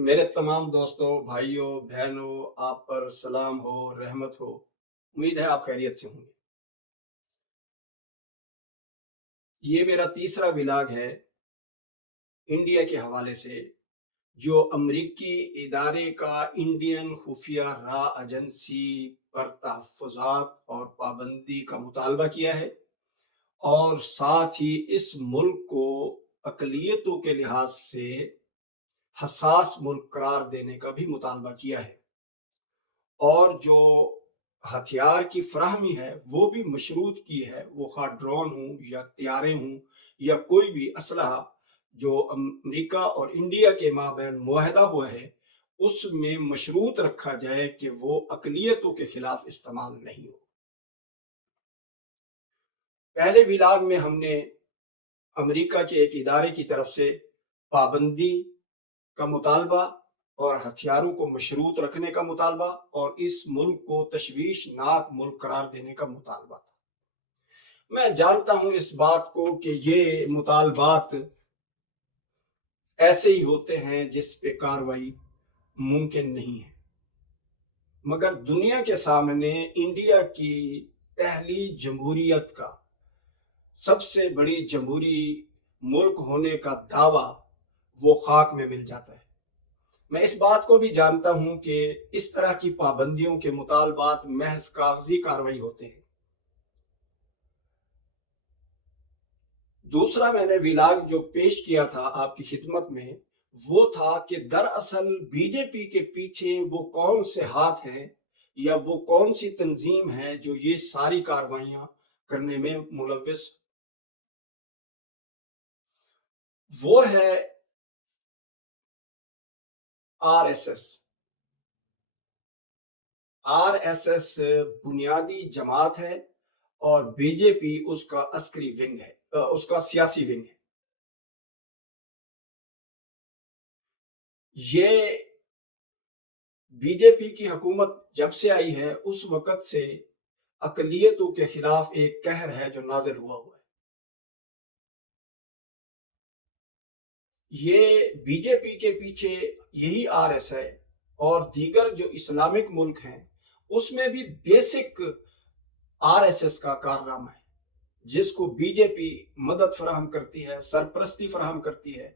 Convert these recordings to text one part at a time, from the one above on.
میرے تمام دوستوں بھائیوں بہنوں آپ پر سلام ہو، رحمت ہو۔ امید ہے آپ خیریت سے ہوں گے۔ یہ میرا تیسرا ولاگ ہے انڈیا کے حوالے سے، جو امریکی ادارے کا انڈین خفیہ راہ ایجنسی پر تحفظات اور پابندی کا مطالبہ کیا ہے اور ساتھ ہی اس ملک کو اقلیتوں کے لحاظ سے حساس ملک قرار دینے کا بھی مطالبہ کیا ہے۔ اور جو ہتھیار کی فراہمی ہے، وہ بھی مشروط کی ہے۔ وہ خواہ ڈرون ہوں یا تیارے ہوں یا کوئی بھی اسلحہ جو امریکہ اور انڈیا کے مابین معاہدہ ہوا ہے، اس میں مشروط رکھا جائے کہ وہ اقلیتوں کے خلاف استعمال نہیں ہو۔ پہلے ولاگ میں ہم نے امریکہ کے ایک ادارے کی طرف سے پابندی کا مطالبہ اور ہتھیاروں کو مشروط رکھنے کا مطالبہ اور اس ملک کو تشویش ناک ملک قرار دینے کا مطالبہ تھا۔ میں جانتا ہوں اس بات کو کہ یہ مطالبات ایسے ہی ہوتے ہیں جس پہ کاروائی ممکن نہیں ہے۔ مگر دنیا کے سامنے انڈیا کی پہلی جمہوریت کا سب سے بڑی جمہوری ملک ہونے کا دعویٰ وہ خاک میں مل جاتا ہے۔ میں اس بات کو بھی جانتا ہوں کہ اس طرح کی پابندیوں کے مطالبات محض کاغذی کاروائی ہوتے ہیں۔ دوسرا میں نے ولاگ جو پیش کیا تھا آپ کی خدمت میں، وہ تھا کہ دراصل بی جے پی کے پیچھے وہ کون سے ہاتھ ہیں یا وہ کون سی تنظیم ہے جو یہ ساری کاروائیاں کرنے میں ملوث۔ وہ ہے R S. S R S S بنیادی جماعت ہے اور بی جے پی اس کا عسکری ونگ ہے اس کا سیاسی ونگ ہے۔ یہ بی جے پی کی حکومت جب سے آئی ہے، اس وقت سے اقلیتوں کے خلاف ایک کہر ہے جو نازل ہوا ہوا ہے۔ یہ بی جے پی کے پیچھے یہی آر ایس ہے اور دیگر جو اسلامک ملک ہیں، اس میں بھی بیسک آر ایس ایس کا کارنامہ ہے، جس کو بی جے پی مدد فراہم کرتی ہے، سرپرستی فراہم کرتی ہے۔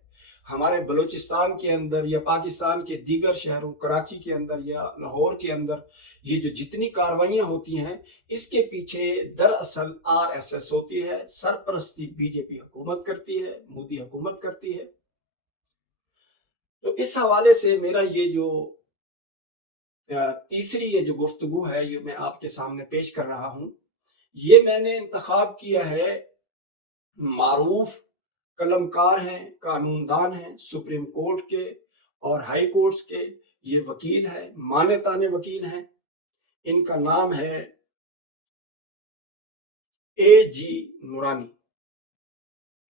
ہمارے بلوچستان کے اندر یا پاکستان کے دیگر شہروں، کراچی کے اندر یا لاہور کے اندر یہ جو جتنی کاروائیاں ہوتی ہیں، اس کے پیچھے دراصل آر ایس ایس ہوتی ہے، سرپرستی بی جے پی حکومت کرتی ہے، مودی حکومت کرتی ہے۔ تو اس حوالے سے میرا یہ جو تیسری یہ جو گفتگو ہے، یہ میں آپ کے سامنے پیش کر رہا ہوں، یہ میں نے انتخاب کیا ہے، معروف قلم کار ہیں قانون دان ہیں، سپریم کورٹ کے اور ہائی کورٹس کے یہ وکیل ہے مانے تانے وکیل ہیں۔ ان کا نام ہے اے جی نورانی۔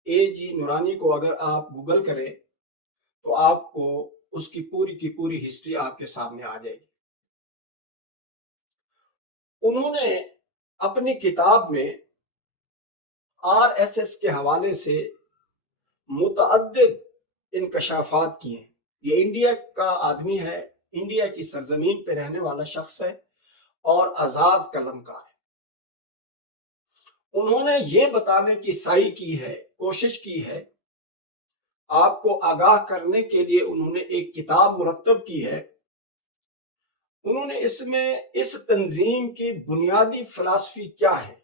اے جی نورانی کو اگر آپ گوگل کریں تو آپ کو اس کی پوری کی پوری ہسٹری آپ کے سامنے آ جائے گی۔ انہوں نے اپنی کتاب میں آر ایس ایس کے حوالے سے متعدد انکشافات کیے۔ ہیں یہ انڈیا کا آدمی ہے، انڈیا کی سرزمین پہ رہنے والا شخص ہے اور آزاد قلم کار ہے۔ انہوں نے یہ بتانے کی سائی کی ہے، کوشش کی ہے آپ کو آگاہ کرنے کے لیے انہوں نے ایک کتاب مرتب کی ہے۔ انہوں نے اس میں اس تنظیم کی بنیادی فلاسفی کیا ہے۔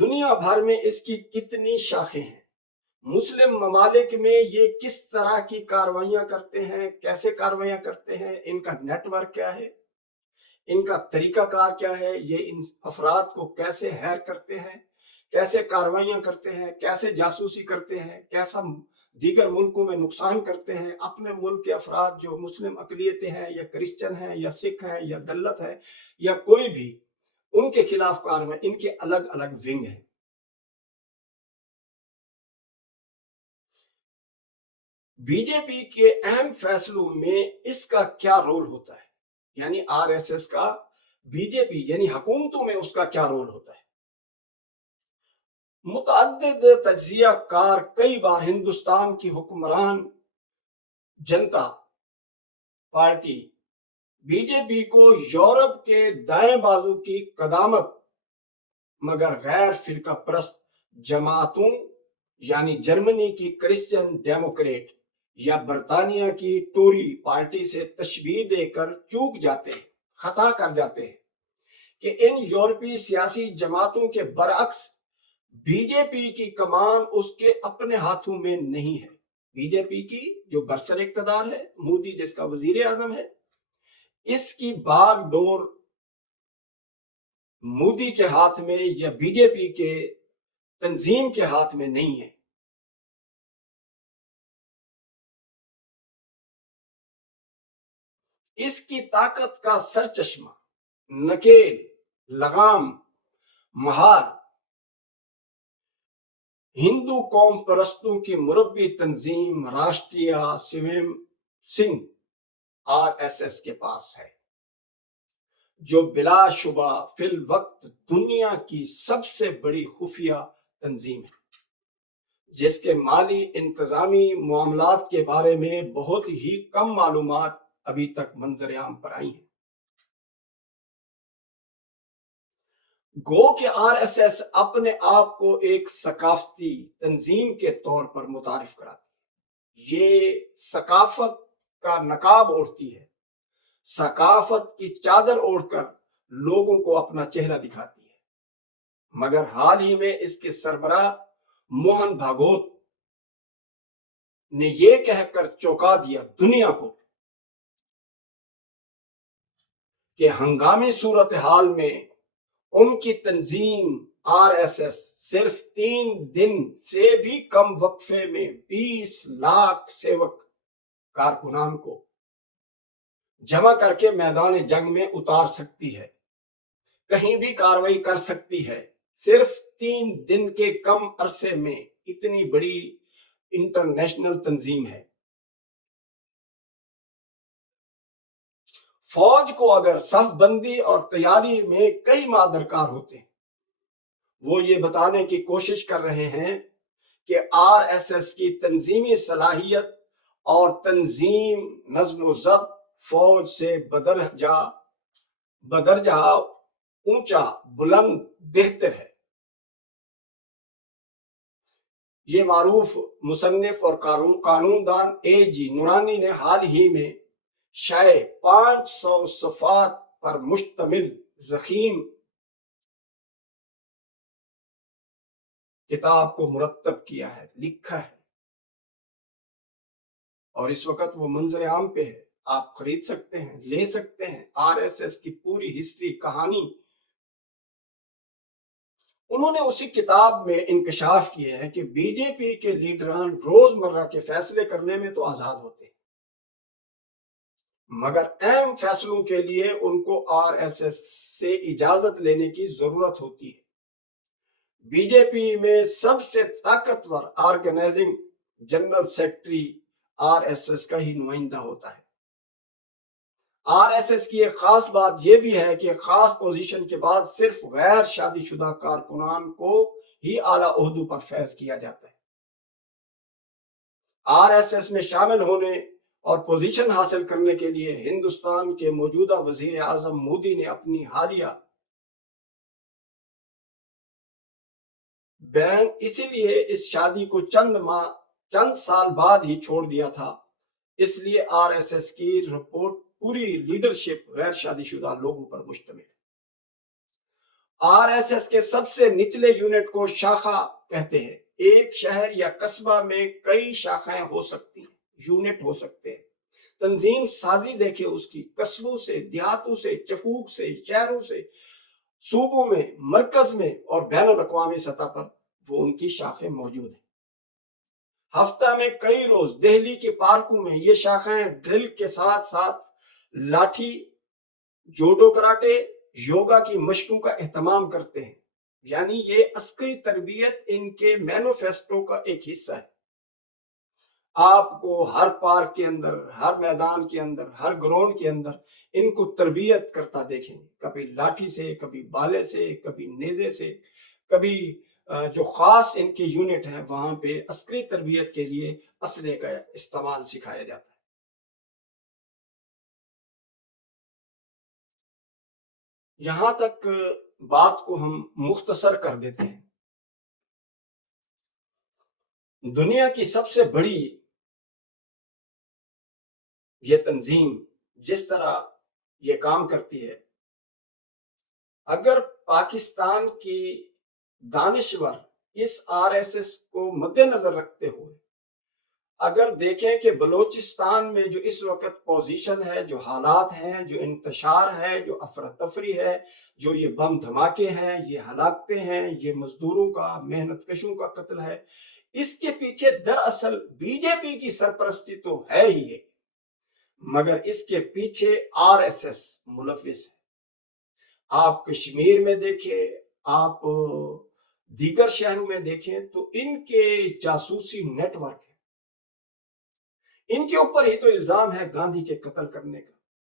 دنیا بھر میں اس کی کتنی شاخیں ہیں۔ مسلم ممالک میں یہ کس طرح کی کاروائیاں کرتے ہیں، کیسے کاروائیاں کرتے ہیں، ان کا نیٹ ورک کیا ہے؟ ان کا طریقہ کار کیا ہے؟ یہ ان افراد کو کیسے ہیر کرتے ہیں؟ کیسے کاروائیاں کرتے ہیں، کیسے جاسوسی کرتے ہیں، کیسا دیگر ملکوں میں نقصان کرتے ہیں، اپنے ملک کے افراد جو مسلم اقلیتیں ہیں یا کرسچن ہیں یا سکھ ہیں یا دلت ہے یا کوئی بھی، ان کے خلاف کاروائی ان کے الگ الگ ونگ ہیں۔ بی جے پی کے اہم فیصلوں میں اس کا کیا رول ہوتا ہے؟ یعنی آر ایس ایس کا بی جے پی یعنی حکومتوں میں اس کا کیا رول ہوتا ہے؟ متعدد تجزیہ کار کئی بار ہندوستان کی حکمران جنتا پارٹی بی جے پی کو یورپ کے دائیں بازو کی قدامت، مگر غیر فرقہ پرست جماعتوں یعنی جرمنی کی کرسچن ڈیموکریٹ یا برطانیہ کی ٹوری پارٹی سے تشبیح دے کر چوک جاتے ہیں خطا کر جاتے ہیں کہ ان یورپی سیاسی جماعتوں کے برعکس بی جے پی کی کمان اس کے اپنے ہاتھوں میں نہیں ہے۔ بی جے پی کی جو برسر اقتدار ہے، مودی جس کا وزیر اعظم ہے، اس کی باغ ڈور مودی کے ہاتھ میں یا بی جے پی کے تنظیم کے ہاتھ میں نہیں ہے۔ اس کی طاقت کا سر چشمہ نکیل لگام مہار ہندو قوم پرستوں کی مربی تنظیم Rashtriya Swayam Sangh R S S کے پاس ہے۔ جو بلا شبہ فی الوقت دنیا کی سب سے بڑی خفیہ تنظیم ہے، جس کے مالی انتظامی معاملات کے بارے میں بہت ہی کم معلومات ابھی تک منظر عام پر آئی ہیں۔ گو کہ آر ایس ایس اپنے آپ کو ایک ثقافتی تنظیم کے طور پر متعارف کراتی یہ ثقافت کا نقاب اوڑھتی ہے۔ ثقافت کی چادر اوڑھ کر لوگوں کو اپنا چہرہ دکھاتی ہے۔ مگر حال ہی میں اس کے سربراہ موہن بھاگوت نے یہ کہہ کر چوکا دیا دنیا کو کہ ہنگامی صورتحال میں ان کی تنظیم آر ایس ایس صرف تین دن سے بھی کم وقفے میں بیس لاکھ سیوک کارکنان کو جمع کر کے میدان جنگ میں اتار سکتی ہے۔ کہیں بھی کاروائی کر سکتی ہے۔ صرف تین دن کے کم عرصے میں اتنی بڑی انٹرنیشنل تنظیم ہے۔ فوج کو اگر صف بندی اور تیاری میں کئی ماہ درکار ہوتے ہیں، وہ یہ بتانے کی کوشش کر رہے ہیں کہ آر ایس ایس کی تنظیمی صلاحیت اور تنظیم نظم و ضبط فوج سے بدر جا بدر جا اونچا بلند بہتر ہے۔ یہ معروف مصنف اور قانون دان اے جی نورانی نے حال ہی میں شائع پانچ سو صفات پر مشتمل زخیم۔ کتاب کو مرتب کیا ہے، لکھا ہے۔ اور اس وقت وہ منظر عام پہ ہے۔ آپ خرید سکتے ہیں، لے سکتے ہیں۔ آر ایس ایس کی پوری ہسٹری، کہانی۔ انہوں نے اسی کتاب میں انکشاف کیا ہے کہ بی جے پی کے لیڈران روز مرہ کے فیصلے کرنے میں تو آزاد ہوتے ہیں۔ مگر اہم فیصلوں کے لیے ان کو آر ایس ایس سے اجازت لینے کی ضرورت ہوتی ہے۔ بی جے پی میں سب سے طاقتور organising general secretary R S S کا ہی نمائندہ ہوتا ہے۔ آر ایس ایس کی ایک خاص بات یہ بھی ہے کہ خاص پوزیشن کے بعد صرف غیر شادی شدہ کارکنان کو ہی اعلیٰ عہدوں پر فیض کیا جاتا ہے۔ آر ایس ایس میں شامل ہونے اور پوزیشن حاصل کرنے کے لیے ہندوستان کے موجودہ وزیر اعظم مودی نے اپنی حالیہ بین اسی لیے اس شادی کو چند ماہ، چند سال بعد ہی چھوڑ دیا تھا۔ اس لیے آر ایس ایس کی رپورٹ پوری لیڈرشپ غیر شادی شدہ لوگوں پر مشتمل ہے۔ آر ایس ایس کے سب سے نچلے یونٹ کو شاخہ کہتے ہیں۔ ایک شہر یا قصبہ میں کئی شاخائیں ہو سکتی ہیں۔ یونٹ ہو سکتے ہیں۔ تنظیم سازی دیکھے اس کی، قصبوں سے، دیہاتوں سے، چکوک سے، شہروں سے، صوبوں میں، مرکز میں اور بین الاقوامی سطح پر وہ ان کی شاخیں موجود ہیں۔ ہفتہ میں کئی روز دہلی کے پارکوں میں یہ شاخیں ڈرل کے ساتھ ساتھ لاٹھی، جوڈو کراٹے، یوگا کی مشقوں کا اہتمام کرتے ہیں۔ یعنی یہ عسکری تربیت ان کے مینوفیسٹو کا ایک حصہ ہے۔ آپ کو ہر پارک کے اندر، ہر میدان کے اندر، ہر گراؤنڈ کے اندر ان کو تربیت کرتا دیکھیں۔ گے کبھی لاٹھی سے، کبھی بالے سے، کبھی نیزے سے، کبھی جو خاص ان کے یونٹ ہیں، وہاں پہ عسکری تربیت کے لیے اسلحے کا استعمال سکھایا جاتا ہے۔ یہاں تک بات کو ہم مختصر کر دیتے ہیں۔ دنیا کی سب سے بڑی یہ تنظیم جس طرح یہ کام کرتی ہے۔ اگر پاکستان کی دانشور اس آر ایس ایس کو مد نظر رکھتے ہوئے، اگر دیکھیں کہ بلوچستان میں جو اس وقت پوزیشن ہے، جو حالات ہیں، جو انتشار ہے، جو افرتفری ہے، جو یہ بم دھماکے ہیں، یہ ہلاکتے ہیں، یہ مزدوروں کا، محنت کشوں کا قتل ہے، اس کے پیچھے دراصل بی جے پی کی سرپرستی تو ہے ہی ہے۔ مگر اس کے پیچھے آر ایس ایس ملوث ہے۔ آپ کشمیر میں دیکھیں، آپ دیگر شہروں میں دیکھیں تو ان کے جاسوسی نیٹ ورک ہے۔ ان کے اوپر ہی تو الزام ہے گاندھی کے قتل کرنے کا۔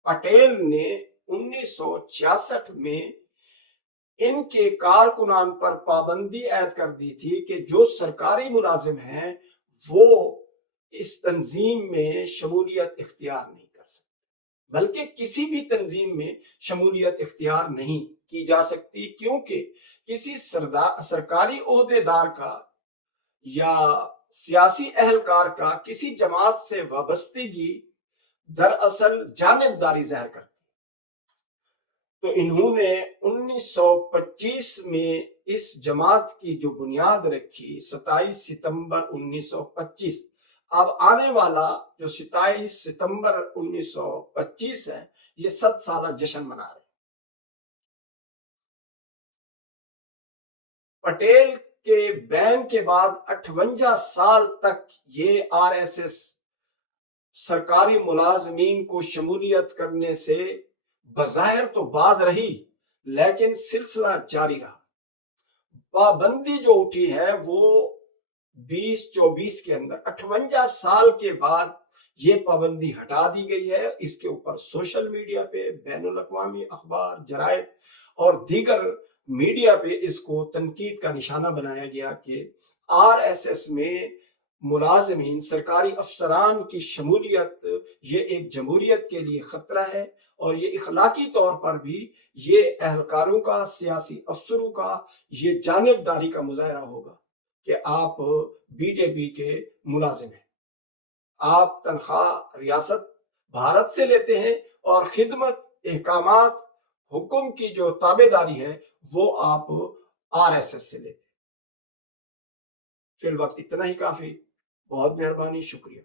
پٹیل نے انیس سو چھیاسٹھ میں ان کے کارکنان پر پابندی عائد کر دی تھی کہ جو سرکاری ملازم ہیں وہ اس تنظیم میں شمولیت اختیار نہیں کر سکتے بلکہ کسی بھی تنظیم میں شمولیت اختیار نہیں کی جا سکتی، کیونکہ کسی سرکاری عہدے دار کا یا سیاسی اہلکار کا کسی جماعت سے وابستگی دراصل جانبداری ظاہر کرتی تو انہوں نے انیس سو پچیس میں اس جماعت کی جو بنیاد رکھی، ستائیس ستمبر انیس سو پچیس اب آنے والا جو ستائیس ستمبر انیس سو پچیس ہے، یہ ست سالہ جشن منا رہے پٹیل کے بین کے بعد اٹھونجا سال تک یہ آر ایس ایس سرکاری ملازمین کو شمولیت کرنے سے بظاہر تو باز رہی، لیکن سلسلہ جاری رہا۔ پابندی جو اٹھی ہے، وہ بیس چوبیس کے اندر، اٹھونجا سال کے بعد یہ پابندی ہٹا دی گئی ہے۔ اس کے اوپر سوشل میڈیا پہ، بین الاقوامی اخبار، جرائد اور دیگر میڈیا پہ اس کو تنقید کا نشانہ بنایا گیا کہ آر ایس ایس میں ملازمین، سرکاری افسران کی شمولیت یہ ایک جمہوریت کے لیے خطرہ ہے اور یہ اخلاقی طور پر بھی یہ اہلکاروں کا، سیاسی افسروں کا یہ جانبداری کا مظاہرہ ہوگا۔ کہ آپ بی جے پی کے ملازم ہیں۔ آپ تنخواہ ریاست بھارت سے لیتے ہیں اور خدمت، احکامات، حکم کی جو تابے داری ہے وہ آپ آر ایس ایس سے لیتے ہیں۔ فی الوقت اتنا ہی کافی۔ بہت مہربانی، شکریہ۔